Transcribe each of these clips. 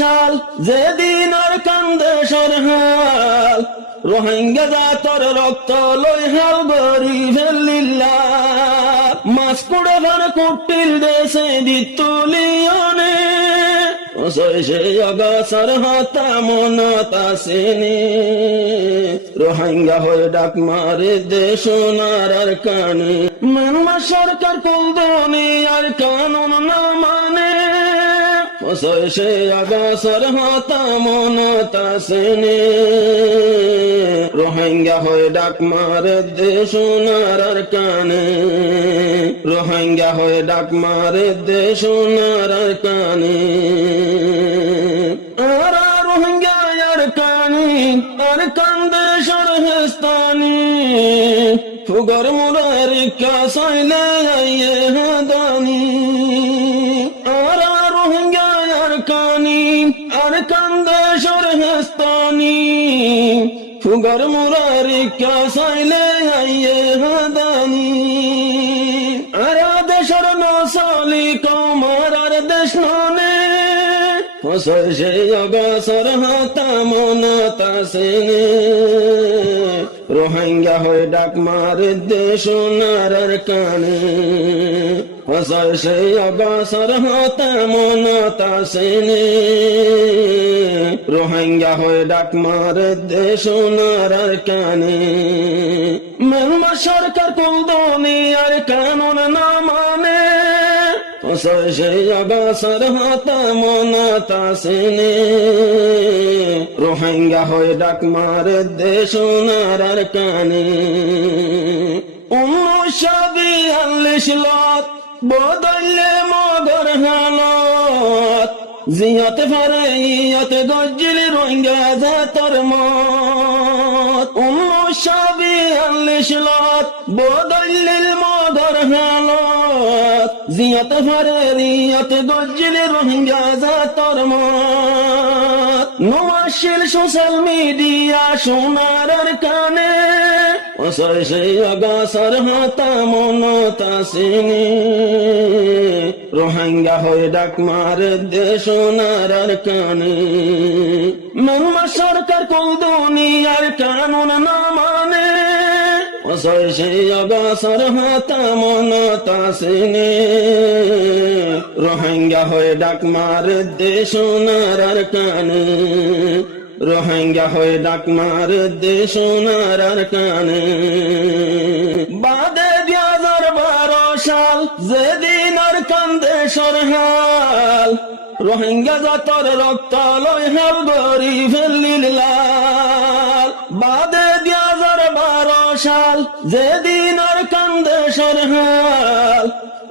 সাল যেদিন আর কান্দে সরহাল রোহিঙ্গা জাতর রক্ত লই হাল গরি ফেলিল্লা মাছ কুড়ে ভার কুটিল দেশে দিতুলিয়নে সে অগাছার হাতা মনত আসেনি রোহিঙ্গা হয়ে ডাক মারে দেশ নারার কানে মানমা সরকার কুলদনি আর কানুন না মানে সে অগাছার হাতা মনত আসেনি রোহিঙ্গা হয়ে ডাক মারে দেশ নারার কানে রোহিঙ্গা হয়ে ডাক মারে দেশ নারার কানে আরা রোহিঙ্গা আর কানি আর কান্দে সরহেস্তানি ফুগর মুরার কাসাইলে আইয়ে হাদানি আরা রোহিঙ্গা আর কানি আর কান্দে সরহেস্তানি ফুগর মুরার কাসাইলে আইয়ে হাদানি আরা দেশর নসালি কমার আর দেশ ননে সে অগাছার হাতা মনত আসেনি রোহিঙ্গা হয়ে ডাক মারে দেশ নারার কানে সে অগাছার হাতা মনত আসেনি রোহিঙ্গা হয়ে ডাক মারে দেশ নারার কানে মেলমা সরকার কুলদনি আর কানুন না মানে সে অগাছার হাতা মনত আসেনি রোহিঙ্গা হয়ে ডাক মারে দেশ নারার কানে 1942 লত বদলে মগর হালত জিয়াতে ফারে ইয়াতে গজ্জিল রোহিঙ্গা জাতর মত 1942 লত বদলে মগর হালত জিয়াতে ফারে ইয়াতে গজ্জিল রোহিঙ্গা জাতর মত নওয়াশিল সোশ্যাল মিডিয়া সোনার কানে সে অগাছার হাতা মনত আসেনি রোহিঙ্গা হয়ে ডাক মারে দেশ নারার কানে মানমা সরকার কুলদনি আর কানুন না মানে সে অগাছার হাতা মনত আসেনি রোহিঙ্গা হয়ে ডাক মারে দেশ নারার কানে রোহিঙ্গা হয়ে ডাক মারে দেশ নারার কানে বাদে 2012 সাল যেদিন আর কান্দে সরহাল রোহিঙ্গা জাতর রক্ত লই হাল গরি ফেলিল্লাল বাদে 2012 সাল যেদিন আর কান্দে সরহাল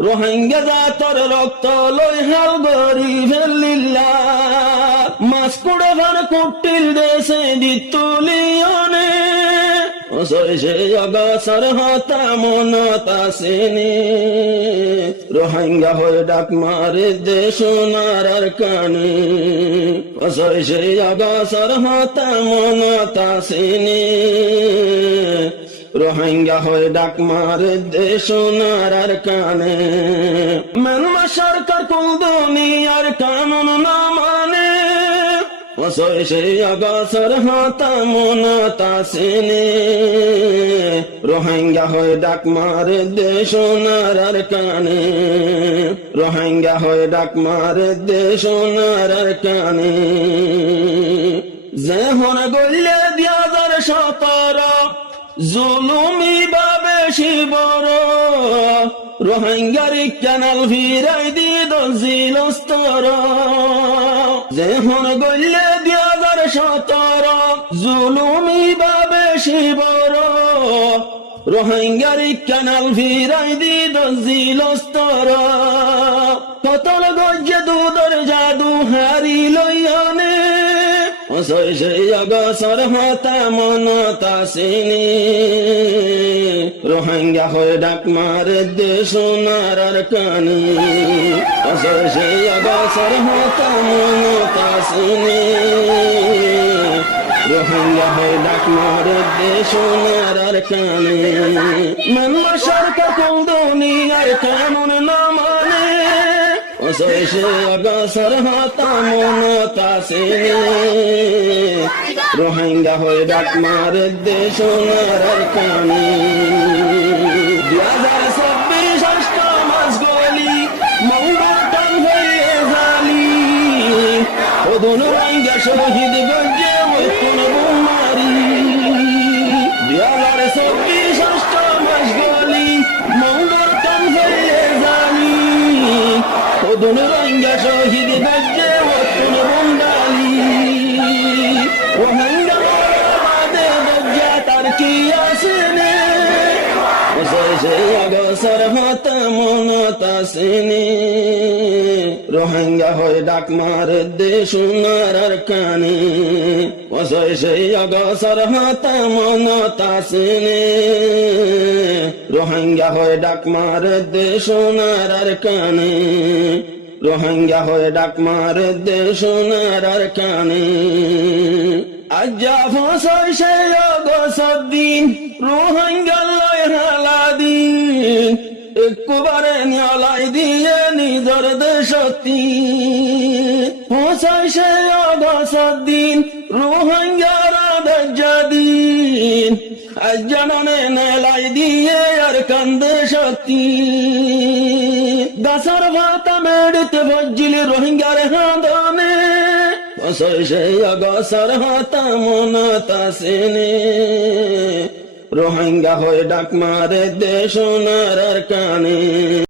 রোহিঙ্গা জাতর রক্ত লই হাল গরি ফেলিল্লাল মাছ কুড়ে ভার কুটিল দেশে দিতুলিয়নে সে অগাছার হাতা মনত আসেনি রোহিঙ্গা হয়ে ডাক মারে দেশ নারার কানে সে অগাছার হাতা মনত আসেনি রোহিঙ্গা হয়ে ডাক মারে দেশ নারার কানে মানমা সরকার কুলদনি আর কানুন না মানে সে অগাছার হাতা মনত আসেনি রোহিঙ্গা হয়ে ডাক মারে দেশ নারার কানে রোহিঙ্গা হয়ে ডাক মারে দেশ নারার কানে যে হন গইলে 2017 জুলুমি বাবে শিবর রোহিঙ্গারি ক্যানাল ভিরাই দি দজিল স্তর যে হন গইলে 2017 জুলুমি বাবে শিবর রোহিঙ্গারি ক্যানাল ভিরাই দি দজিল স্তর কতল গজ্জে দুধর জাদু হারি লইয়ানে সে অগাছার হাতা মনত আসেনি রোহিঙ্গা হয়ে ডাক মারে দেশ নারার কানে সে অগাছার হাতা মনত আসেনি রোহিঙ্গা হয়ে ডাক মারে দেশ নারার কানে মানমা সরকার কুলদনি আর কানুন না মানে অসৈসে অগসর হাতা মনত আসেনি রোহিঙ্গা হয়ে ডাক মারে দেশ নারার কানে 2026 অষ্টম মাস গলি মৌবাটান হয়ে জালি ওদন রোহিঙ্গা শহীদ গঞ্জে মৈতুন বুমারি 2026 অষ্টম মাস গলি মৌবাটান হয়ে জালি ওদন রোহিঙ্গা শহীদ গঞ্জে মৈতুন বুমারি রোহিঙ্গা বাদে গজ্জা তার কি আসেনে অসৈসে অগসর হাত মনত আসেনি রোহিঙ্গা হয়ে ডাক মারে দেশ নারার কানে অসৈসে অগসর হাত মনত আসেনি রোহিঙ্গা হয়ে ডাক মারে দেশ নারার কানে রোহিঙ্গা হয়ে ডাক মারে দেশ নারার কানে আজ্জা ফসৈসে অগসর দিন রোহিঙ্গা লয় হালাদিন একবারে নিয়ালাই দিয়ে নিজর দেশতি ফসৈসে অগসর দিন রোহিঙ্গার দজ্জাদিন আজ্জাননে নেলাই দিয়ে আর কান্দে শক্তি দাসর ভাতা মেড়তে ভজ্জিলি রোহিঙ্গার হাঁদনে অসৈসে অগসর হাতা মনত আসেনি রোহিঙ্গা হয়ে ডাক মারে দেশ নারার কানে